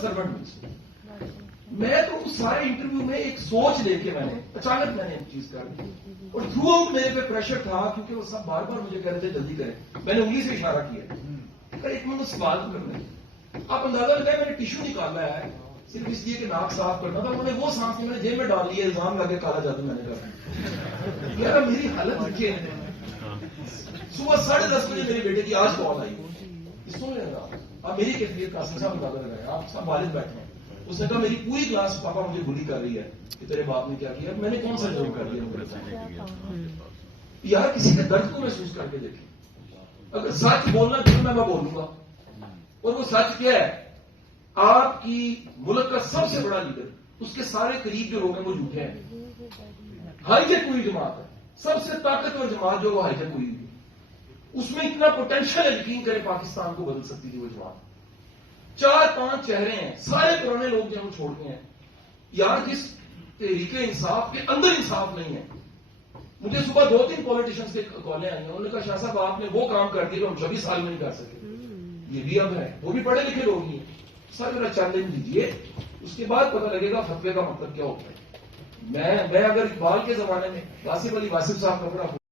Servant میں تو اس سارے انٹرویو میں ایک سوچ لے کے میں نے اچانک ایک چیز کر دی اور تھرو آؤٹ میرے پہ پریشر تھا کیونکہ وہ سب بار بار مجھے کہہ رہے تھے جلدی کریں. میں نے انگلی سے اشارہ کیا ایک منٹ سوال کرنا ہے. آپ اندازہ لگائے میں نے ٹیشو نکالا ہے صرف اس لیے کہ ناک صاف کرنا تھا. انہوں نے وہ سانس میں نے جیب میں ڈال لیا, الزام لگے کالا جادو میں نے کہا یار میری حالت دیکھیے. صبح 10:30 بجے میرے بیٹے کی آج کال آئی. سن لیں گا آپ میری کیفیت کا اندازہ لگائے, آپ سب والد بیٹھے ہیں. اس نے کہا میری پوری کلاس پاپا مجھے بلی کر رہی ہے کہ تیرے باپ نے کیا کیا. میں نے کون سا جرم کر لیا؟ یار کسی کے درد کو محسوس کر کے دیکھیں. اگر سچ بولنا تو میں بولوں گا, اور وہ سچ کیا ہے, آپ کی ملک کا سب سے بڑا لیڈر, اس کے سارے قریب جو لوگ ہیں وہ جھوٹے ہیں. ہائی جیک ہوئی جماعت ہے, سب سے طاقتور جماعت جو وہ ہائی جیک ہوئی, اس میں اتنا پوٹینشیل یقین کرے پاکستان کو بدل سکتی تھی وہ جماعت. 4-5 چہرے ہیں, سارے پرانے لوگ جو ہم چھوڑتے ہیں. یار جس تحریک انصاف کے اندر انصاف نہیں ہے. مجھے صبح 2-3 پولیٹیشنز کے کالیں آئی ہیں, انہوں نے کہا شاہ صاحب آپ نے وہ کام کر دیا جو ہم 24 سال میں نہیں کر سکے. یہ بھی اب ہے, وہ بھی پڑھے لکھے لوگ ہی ہیں. سر میرا چیلنج دیجیے, اس کے بعد پتہ لگے گا فتوے کا مطلب کیا ہوتا ہے. میں اگر اقبال کے زمانے میں واصف علی واصف صاحب کا بڑا